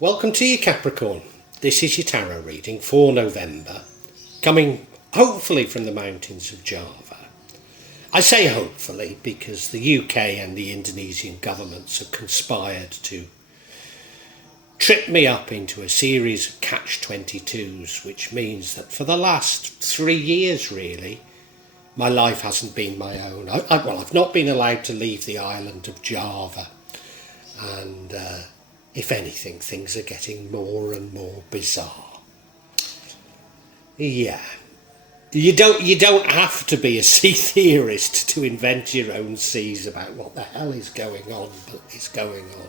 Welcome to your Capricorn. This is your tarot reading for November, coming hopefully from the mountains of Java. I say hopefully because the UK and the Indonesian governments have conspired to trip me up into a series of catch-22s, which means that for the last 3 years really, my life hasn't been my own. I've not been allowed to leave the island of Java, and if anything, things are getting more and more bizarre. Yeah, you don't have to be a sea theorist to invent your own seas about what the hell is going on, but it's going on.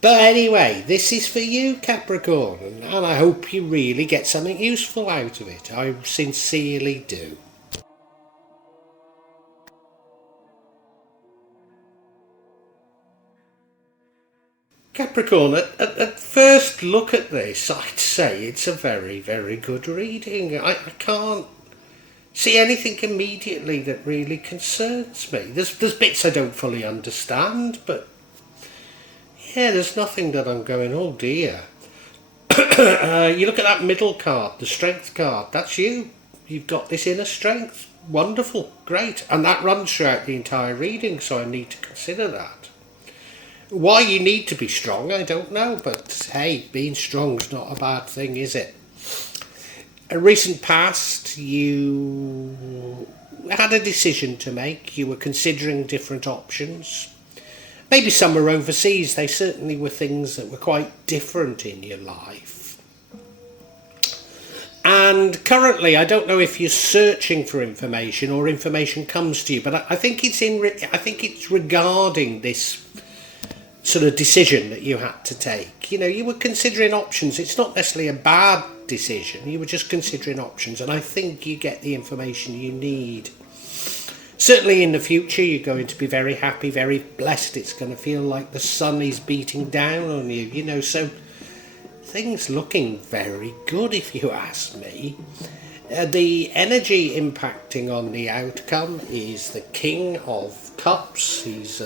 But anyway, this is for you, Capricorn, and I hope you really get something useful out of it. I sincerely do. Capricorn, at first look at this, I'd say it's a very, very good reading. I can't see anything immediately that really concerns me. There's bits I don't fully understand, but yeah, there's nothing that I'm going, oh dear. You look at that middle card, the strength card, that's you. You've got this inner strength. Wonderful, great. And that runs throughout the entire reading, so I need to consider that. Why you need to be strong, I don't know, but hey, being strong's not a bad thing, is it? A recent past, you had a decision to make. You were considering different options. Maybe some were overseas. They certainly were things that were quite different in your life. And currently, I don't know if you're searching for information or information comes to you, but I think it's regarding this sort of decision that you had to take. You know, you were considering options. It's not necessarily a bad decision. You were just considering options, and I think you get the information you need. Certainly in the future, you're going to be very happy, very blessed. It's going to feel like the sun is beating down on you, you know, so things looking very good if you ask me. The energy impacting on the outcome is the King of Cups. He's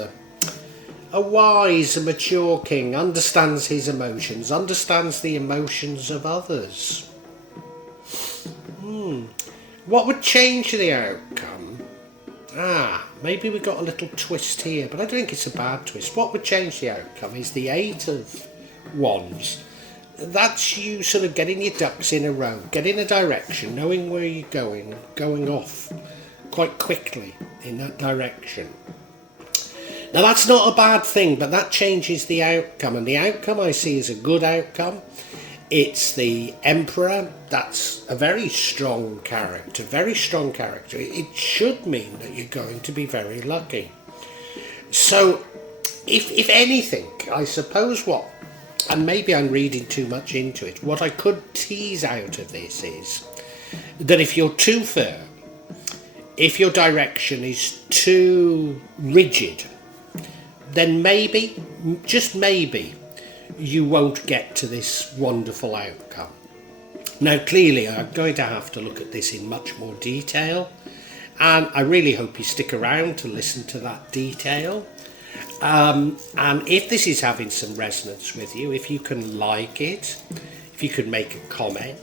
a wise, a mature king, understands his emotions, understands the emotions of others. What would change the outcome? Maybe we got a little twist here, but I don't think it's a bad twist. What would change the outcome is the Eight of Wands. That's you sort of getting your ducks in a row, getting a direction, knowing where you're going off quite quickly in that direction. Now that's not a bad thing, but that changes the outcome, and the outcome I see is a good outcome. It's the Emperor. That's a very strong character, It should mean that you're going to be very lucky. So, if anything, I suppose and maybe I'm reading too much into it, what I could tease out of this is that if you're too firm, if your direction is too rigid, then maybe, just maybe, you won't get to this wonderful outcome. Now clearly I'm going to have to look at this in much more detail, and I really hope you stick around to listen to that detail. And if this is having some resonance with you, if you can like it, if you can make a comment,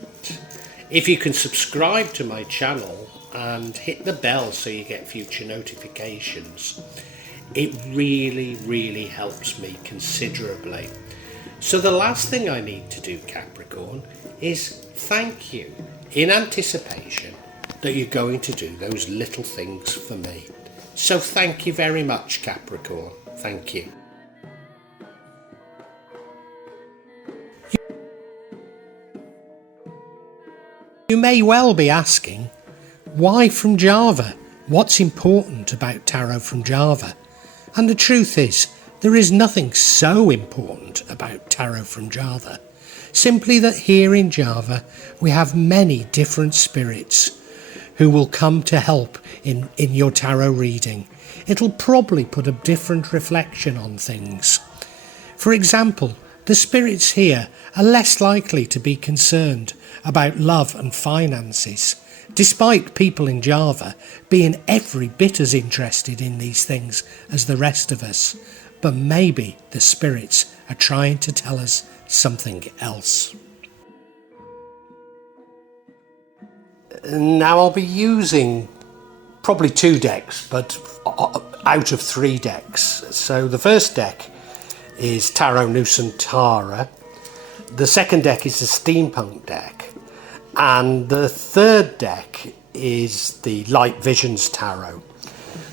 if you can subscribe to my channel and hit the bell so you get future notifications, it really, really helps me considerably. So the last thing I need to do, Capricorn, is thank you in anticipation that you're going to do those little things for me. So thank you very much, Capricorn. Thank you. You may well be asking, why from Java? What's important about tarot from Java? And the truth is, there is nothing so important about tarot from Java. Simply that here in Java, we have many different spirits who will come to help in your tarot reading. It'll probably put a different reflection on things. For example, the spirits here are less likely to be concerned about love and finances, despite people in Java being every bit as interested in these things as the rest of us. But maybe the spirits are trying to tell us something else. Now I'll be using probably 2 decks, but out of 3 decks. So the first deck is Tarot Nusantara, the second deck is the Steampunk deck, and the third deck is the Light Visions Tarot.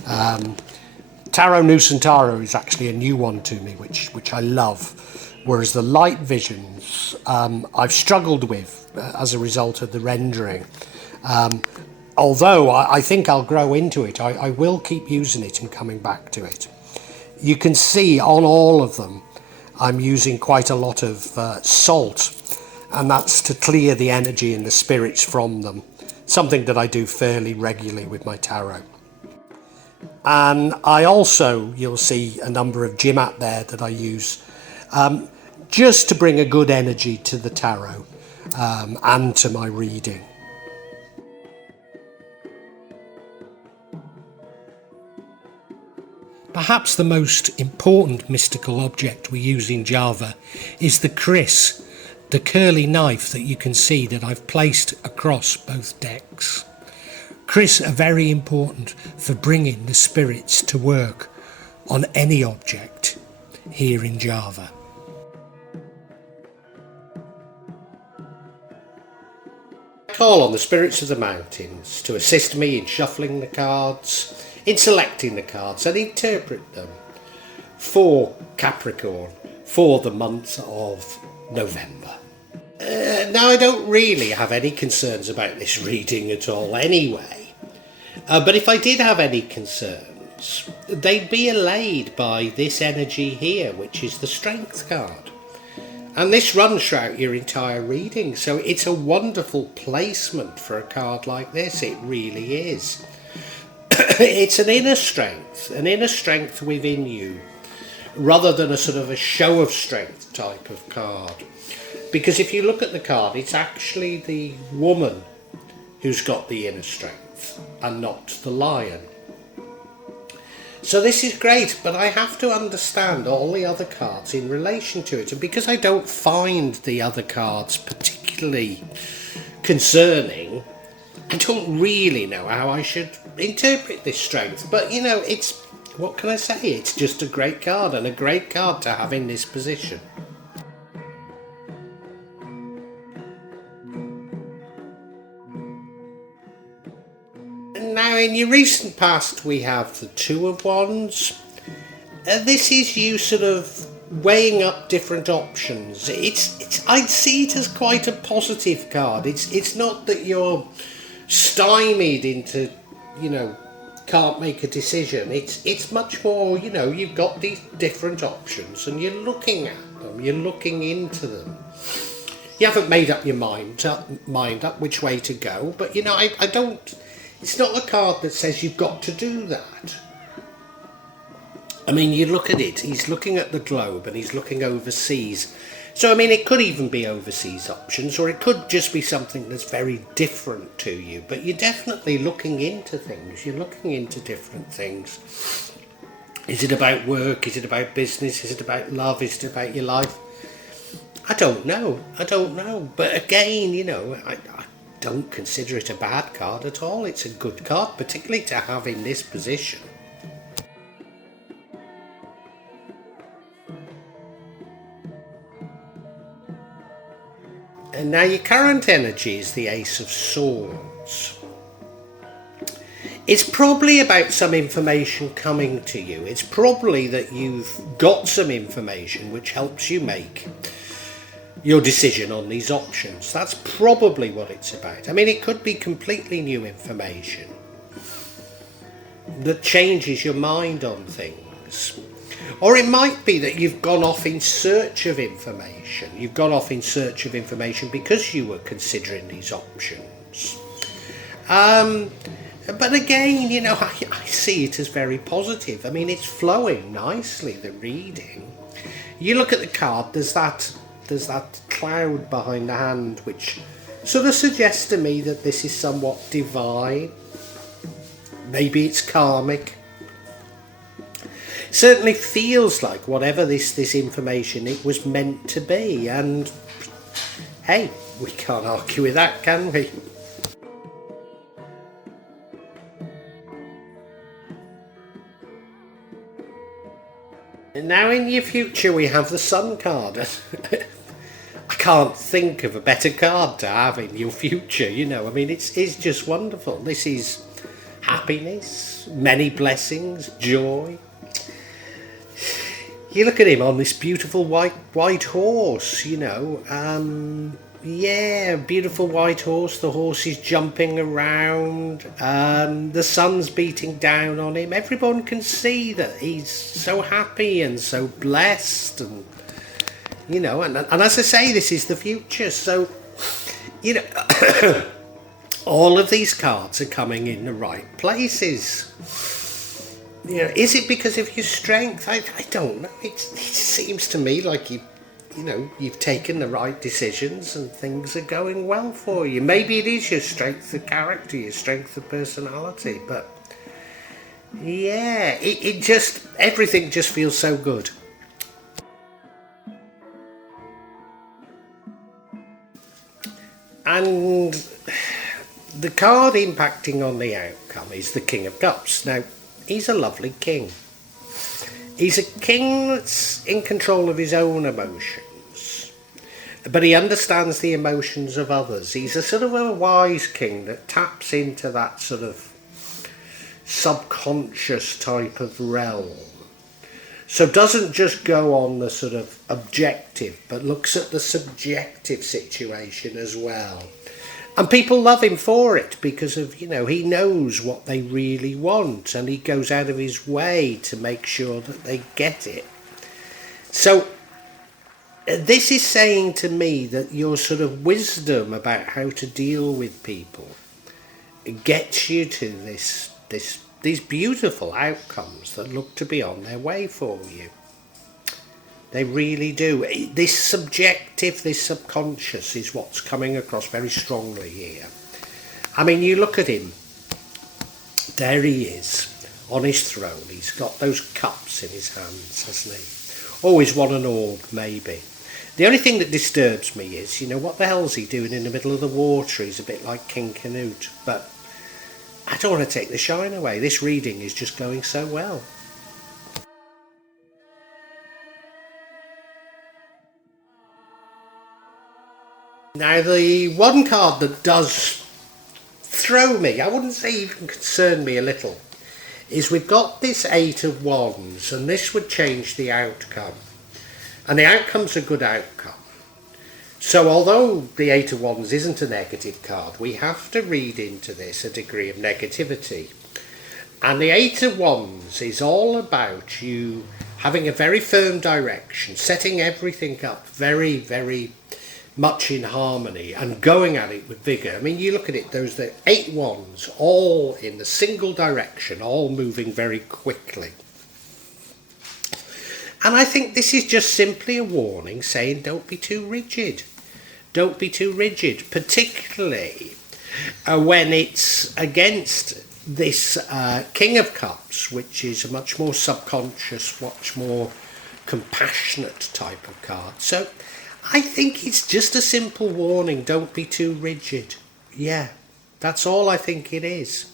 Tarot Nusantara is actually a new one to me, which I love, whereas the Light Visions I've struggled with as a result of the rendering. Although I think I'll grow into it, I will keep using it and coming back to it. You can see on all of them I'm using quite a lot of salt, and that's to clear the energy and the spirits from them, something that I do fairly regularly with my tarot. And I also, you'll see a number of Jimat there that I use just to bring a good energy to the tarot and to my reading. Perhaps the most important mystical object we use in Java is the kris, the curly knife that you can see that I've placed across both decks. Kris are very important for bringing the spirits to work on any object here in Java. I call on the spirits of the mountains to assist me in shuffling the cards, in selecting the cards and interpret them for Capricorn for the month of November. Now I don't really have any concerns about this reading at all anyway, but if I did have any concerns, they'd be allayed by this energy here, which is the Strength card. And this runs throughout your entire reading, so it's a wonderful placement for a card like this, it really is. It's an inner strength within you, rather than a sort of a show of strength type of card. Because if you look at the card, it's actually the woman who's got the inner strength and not the lion. So this is great, but I have to understand all the other cards in relation to it. And because I don't find the other cards particularly concerning, I don't really know how I should interpret this strength. But, you know, it's, what can I say? It's just a great card, and a great card to have in this position. Now, in your recent past, we have the Two of Wands. This is you sort of weighing up different options. It's I'd see it as quite a positive card. It's not that you're stymied into, you know, can't make a decision. It's much more, you know, you've got these different options and you're looking at them, you're looking into them. You haven't made up your mind up which way to go, but, you know, I don't, it's not a card that says you've got to do that. I mean, you look at it, he's looking at the globe and he's looking overseas. So, I mean, it could even be overseas options, or it could just be something that's very different to you. But you're definitely looking into things. You're looking into different things. Is it about work? Is it about business? Is it about love? Is it about your life? I don't know. But again, you know, I don't consider it a bad card at all. It's a good card, particularly to have in this position. And now your current energy is the Ace of Swords. It's probably about some information coming to you. It's probably that you've got some information which helps you make your decision on these options. That's probably what it's about. I mean, it could be completely new information that changes your mind on things. Or it might be that you've gone off in search of information. You've gone off in search of information because you were considering these options. But again, you know, I see it as very positive. I mean, it's flowing nicely, the reading. You look at the card, there's that cloud behind the hand, which sort of suggests to me that this is somewhat divine. Maybe it's karmic. certainly feels like whatever this information, it was meant to be. And hey, we can't argue with that, can we? Now in your future we have the Sun card. I can't think of a better card to have in your future, you know. I mean, it's just wonderful. This is happiness, many blessings, joy. You look at him on this beautiful white horse, you know. Yeah, beautiful white horse. The horse is jumping around. The sun's beating down on him. Everyone can see that he's so happy and so blessed, and you know. And as I say, this is the future. So, you know, all of these cards are coming in the right places. You know, is it because of your strength? I don't know. It seems to me like you've taken the right decisions and things are going well for you. Maybe it is your strength of character, your strength of personality, but yeah, it just, everything just feels so good. And the card impacting on the outcome is the King of Cups. Now, he's a lovely king. He's a king that's in control of his own emotions, but he understands the emotions of others. He's a sort of a wise king that taps into that sort of subconscious type of realm. So doesn't just go on the sort of objective, but looks at the subjective situation as well. And people love him for it because of, you know, he knows what they really want and he goes out of his way to make sure that they get it. So this is saying to me that your sort of wisdom about how to deal with people gets you to these beautiful outcomes that look to be on their way for you. They really do. This subjective, this subconscious is what's coming across very strongly here. I mean, you look at him. There he is, on his throne. He's got those cups in his hands, hasn't he? Always won an orb, maybe. The only thing that disturbs me is, you know, what the hell's he doing in the middle of the water? He's a bit like King Canute. But I don't want to take the shine away. This reading is just going so well. Now, the one card that does throw me, I wouldn't say even concern me a little, is we've got this Eight of Wands, and this would change the outcome. And the outcome's a good outcome. So although the Eight of Wands isn't a negative card, we have to read into this a degree of negativity. And the Eight of Wands is all about you having a very firm direction, setting everything up very, very much in harmony and going at it with vigour. I mean, you look at it, those the 8 wands all in the single direction, all moving very quickly. And I think this is just simply a warning saying don't be too rigid. Don't be too rigid, particularly when it's against this King of Cups, which is a much more subconscious, much more compassionate type of card. So I think it's just a simple warning, don't be too rigid. Yeah, that's all I think it is.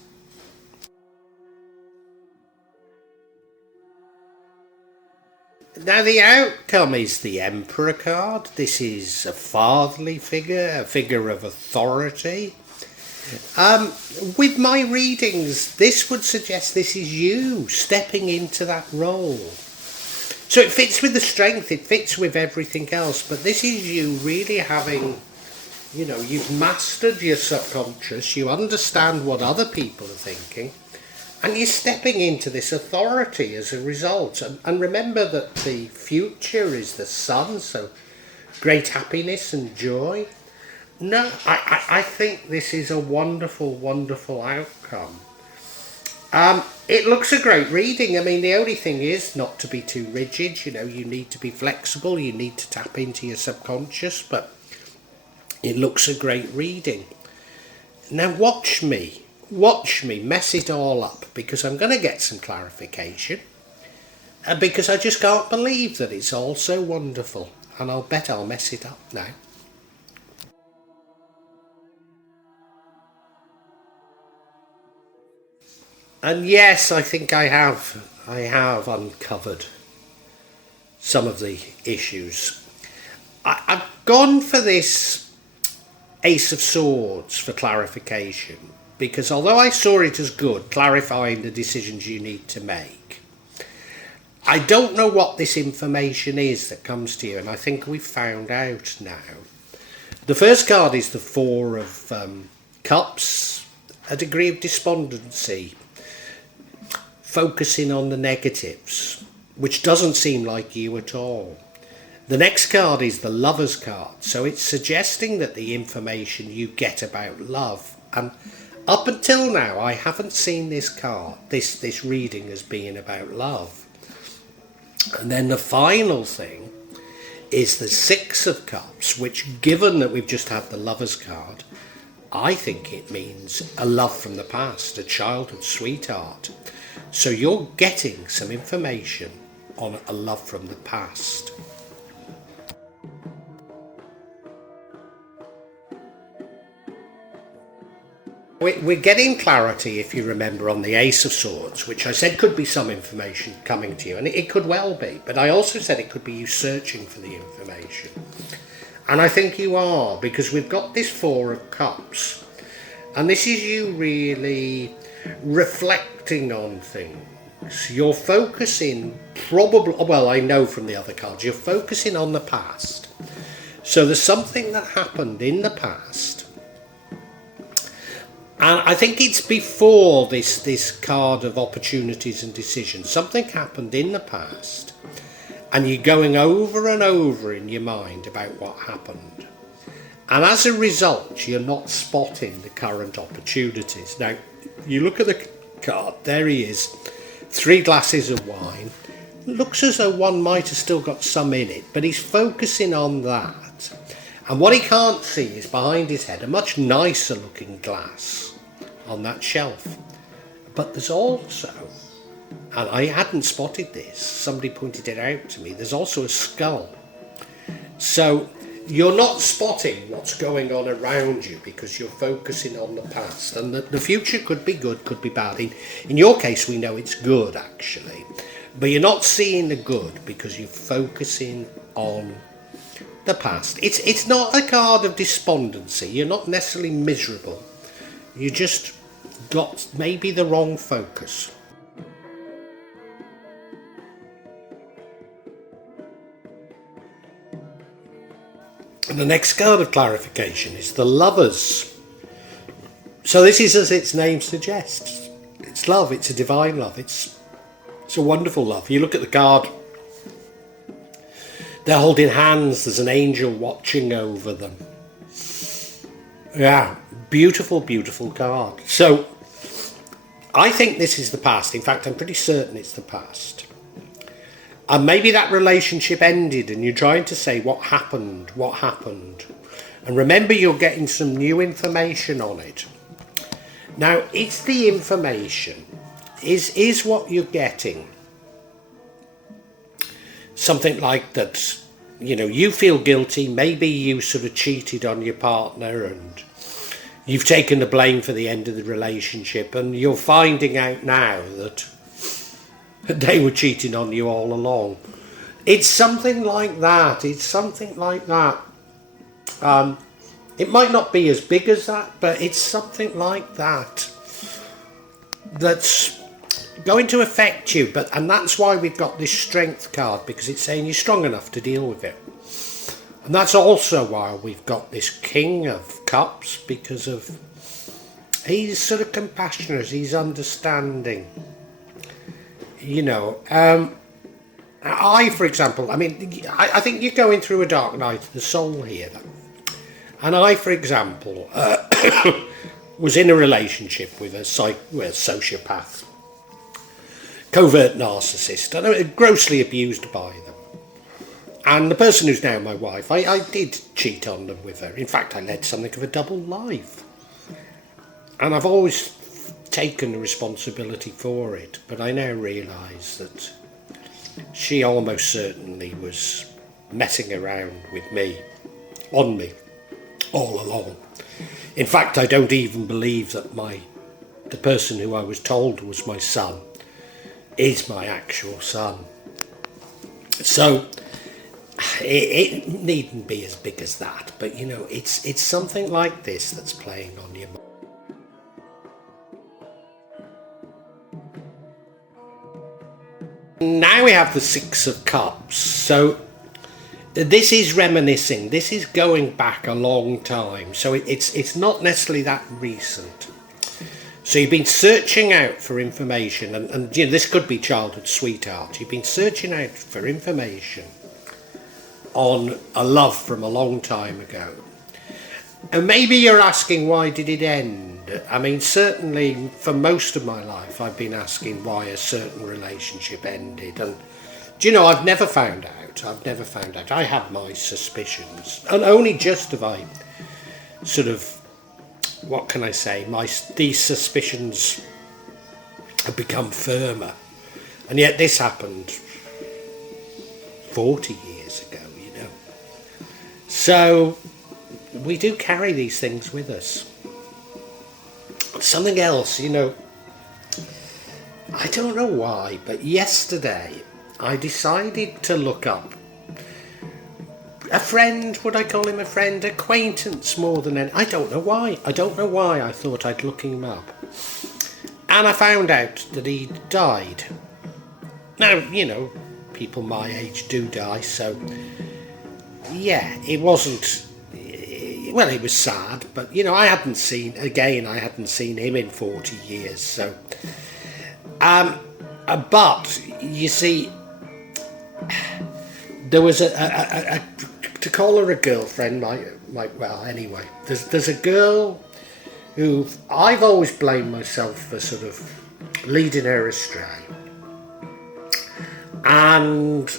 Now the outcome is the Emperor card. This is a fatherly figure, a figure of authority. With my readings, this would suggest this is you stepping into that role. So it fits with the strength, it fits with everything else, but this is you really having, you know, you've mastered your subconscious, you understand what other people are thinking, and you're stepping into this authority as a result. And remember that the future is the sun, so great happiness and joy. No, I think this is a wonderful, wonderful outcome. It looks a great reading. I mean, the only thing is not to be too rigid. You know, you need to be flexible. You need to tap into your subconscious, but it looks a great reading. Now watch me mess it all up, because I'm going to get some clarification. because I just can't believe that it's all so wonderful, and I'll bet I'll mess it up now. And yes, I think I have uncovered some of the issues. I've gone for this Ace of Swords for clarification, because although I saw it as good, clarifying the decisions you need to make, I don't know what this information is that comes to you, and I think we've found out now. The first card is the Four of Cups, a degree of despondency, focusing on the negatives, which doesn't seem like you at all. The next card is the Lover's card, so it's suggesting that the information you get about love, and up until now I haven't seen this card, this reading as being about love. And then the final thing is the Six of Cups, which, given that we've just had the Lover's card, I think it means a love from the past, a childhood sweetheart. So you're getting some information on a love from the past. We're getting clarity, if you remember, on the Ace of Swords, which I said could be some information coming to you, and it could well be, but I also said it could be you searching for the information. And I think you are, because we've got this Four of Cups, and this is you really reflecting on things. You're focusing probably, well, I know from the other cards, you're focusing on the past. So there's something that happened in the past. And I think it's before this card of opportunities and decisions. Something happened in the past, and you're going over and over in your mind about what happened. And as a result, you're not spotting the current opportunities. Now, you look at the card, there he is, 3 glasses of wine. Looks as though one might have still got some in it, but he's focusing on that. And what he can't see is behind his head a much nicer looking glass on that shelf. But there's also, and I hadn't spotted this, somebody pointed it out to me, there's also a skull. So you're not spotting what's going on around you because you're focusing on the past, and the future could be good, could be bad. In your case, we know it's good actually, but you're not seeing the good because you're focusing on the past. It's not a card of despondency. You're not necessarily miserable. You just got maybe the wrong focus. And the next card of clarification is the Lovers. So this is as its name suggests. It's love, it's a divine love, it's a wonderful love. You look at the card, they're holding hands, there's an angel watching over them. Yeah, beautiful, beautiful card. So I think this is the past. In fact, I'm pretty certain it's the past. And maybe that relationship ended and you're trying to say what happened. And remember, you're getting some new information on it. Now, it's the information. Is what you're getting something like that, you know, you feel guilty, maybe you sort of cheated on your partner and you've taken the blame for the end of the relationship, and you're finding out now that they were cheating on you all along. It's something like that. It's something like that. It might not be as big as that, but it's something like that that's going to affect you. And that's why we've got this Strength card, because it's saying you're strong enough to deal with it. And that's also why we've got this King of Cups, because of he's sort of compassionate, he's understanding. You know, for example, I mean, I think you're going through a dark night of the soul here. And I, for example, was in a relationship with a sociopath, covert narcissist, and I was grossly abused by them. And the person who's now my wife, I did cheat on them with her. In fact, I led something of a double life. And I've always taken the responsibility for it, but I now realise that she almost certainly was messing around with me, on me, all along. In fact, I don't even believe that the person who I was told was my son is my actual son. So it needn't be as big as that, but you know, it's something like this that's playing on your mind. Now we have the Six of Cups. So this is reminiscing. This is going back a long time. So it's not necessarily that recent. So you've been searching out for information, and you know, this could be childhood sweetheart. You've been searching out for information on a love from a long time ago. And maybe you're asking, why did it end? I mean, certainly for most of my life, I've been asking why a certain relationship ended. And, do you know, I've never found out. I have my suspicions. And only just have I sort of, what can I say, these suspicions have become firmer. And yet this happened 40 years ago, you know. So we do carry these things with us. Something else, you know, I don't know why, but yesterday I decided to look up a friend, would I call him a friend? Acquaintance more than any. I don't know why I thought I'd look him up. And I found out that he died. Now, you know, people my age do die, so yeah, it wasn't, well, it was sad, but you know, I hadn't seen him in 40 years, so but you see, there was a to call her a girlfriend might well, anyway, there's a girl who I've always blamed myself for sort of leading her astray, and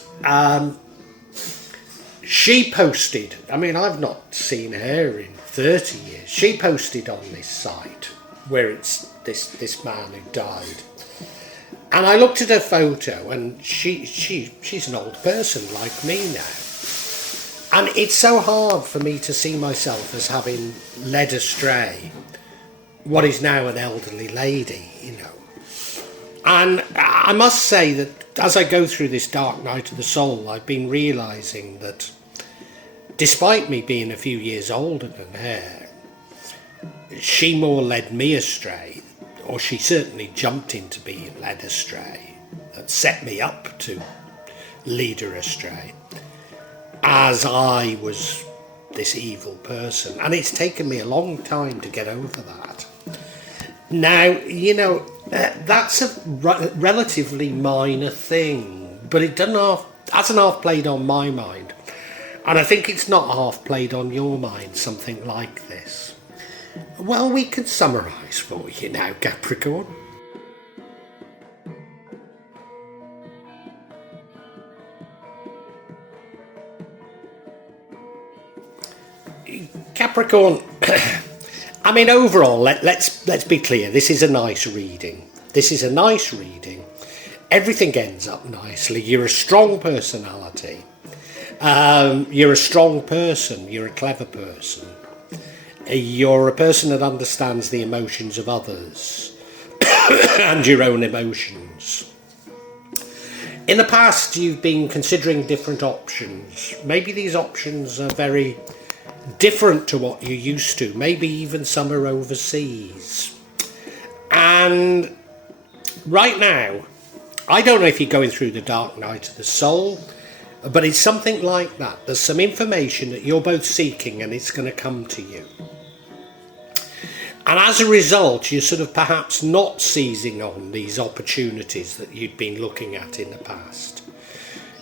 she posted, I mean, I've not seen her in 30 years. She posted on this site where it's this man who died. And I looked at her photo, and she's an old person like me now. And it's so hard for me to see myself as having led astray what is now an elderly lady, you know. And I must say that as I go through this dark night of the soul, I've been realising that despite me being a few years older than her, she more led me astray, or she certainly jumped into being led astray, that set me up to lead her astray, as I was this evil person. And it's taken me a long time to get over that. Now, you know, that's a relatively minor thing, but it hasn't half played on my mind. And I think it's not half played on your mind, something like this. Well, we can summarise for you now, Capricorn. Capricorn, I mean, overall, let's be clear. This is a nice reading. Everything ends up nicely. You're a strong personality. You're a strong person. You're a clever person. You're a person that understands the emotions of others and your own emotions. In the past, you've been considering different options. Maybe these options are very different to what you're used to. Maybe even some are overseas. And right now, I don't know if you're going through the dark night of the soul, but it's something like that. There's some information that you're both seeking, and it's going to come to you. And as a result, you're sort of perhaps not seizing on these opportunities that you'd been looking at in the past.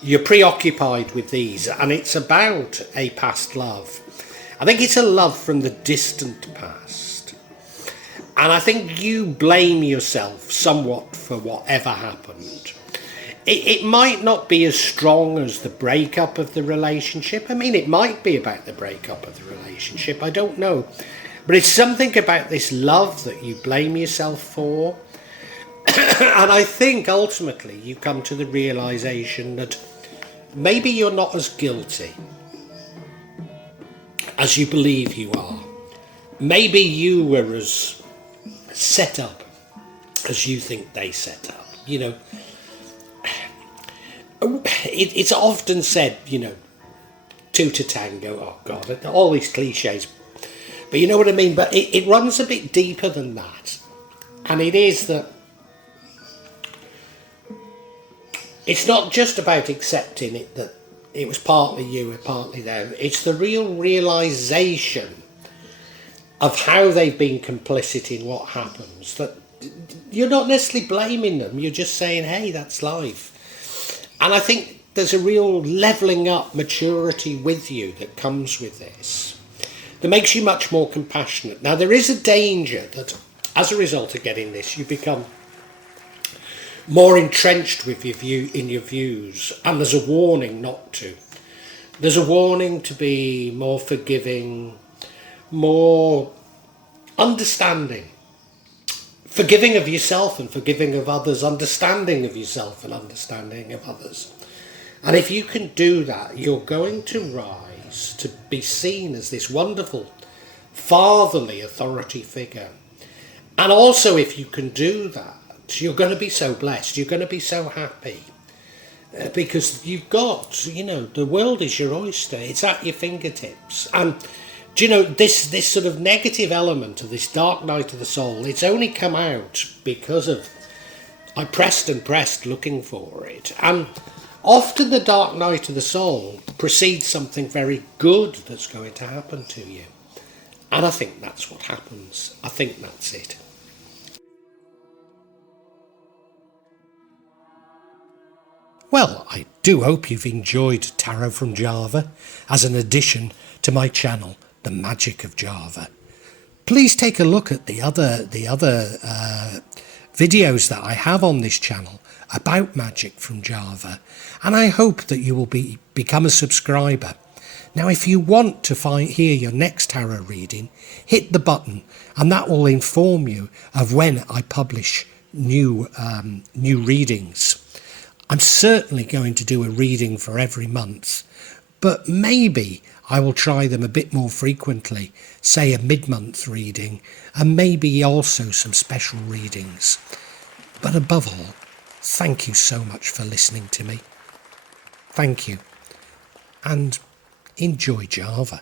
You're preoccupied with these, and it's about a past love. I think it's a love from the distant past. And I think you blame yourself somewhat for whatever happened. It might not be as strong as the breakup of the relationship. I mean, it might be about the breakup of the relationship. I don't know. But it's something about this love that you blame yourself for. And I think ultimately you come to the realization that maybe you're not as guilty as you believe you are. Maybe you were as set up as you think they set up. You know, it's often said, you know, two to tango, oh God, all these cliches. But you know what I mean? But it runs a bit deeper than that. And it is that it's not just about accepting it, that it was partly you and partly them. It's the real realisation of how they've been complicit in what happens. That you're not necessarily blaming them. You're just saying, hey, that's life. And I think there's a real levelling up maturity with you that comes with this, that makes you much more compassionate. Now, there is a danger that as a result of getting this, you become more entrenched with your views, and there's a warning not to. There's a warning to be more forgiving, more understanding, forgiving of yourself and forgiving of others, understanding of yourself and understanding of others. And if you can do that, you're going to rise to be seen as this wonderful fatherly authority figure. And also, if you can do that, you're going to be so blessed, you're going to be so happy, because you've got, you know, the world is your oyster, it's at your fingertips. And do you know, this sort of negative element of this dark night of the soul, it's only come out because of, I pressed and pressed looking for it. And often the dark night of the soul precedes something very good that's going to happen to you. And I think that's what happens. I think that's it. Well, I do hope you've enjoyed Tarot from Java as an addition to my channel, The Magic of Java. Please take a look at the other videos that I have on this channel about magic from Java, and I hope that you will become a subscriber. Now, if you want to hear your next tarot reading, hit the button, and that will inform you of when I publish new readings. I'm certainly going to do a reading for every month, but maybe I will try them a bit more frequently, say a mid-month reading, and maybe also some special readings. But above all, thank you so much for listening to me. Thank you, and enjoy Java.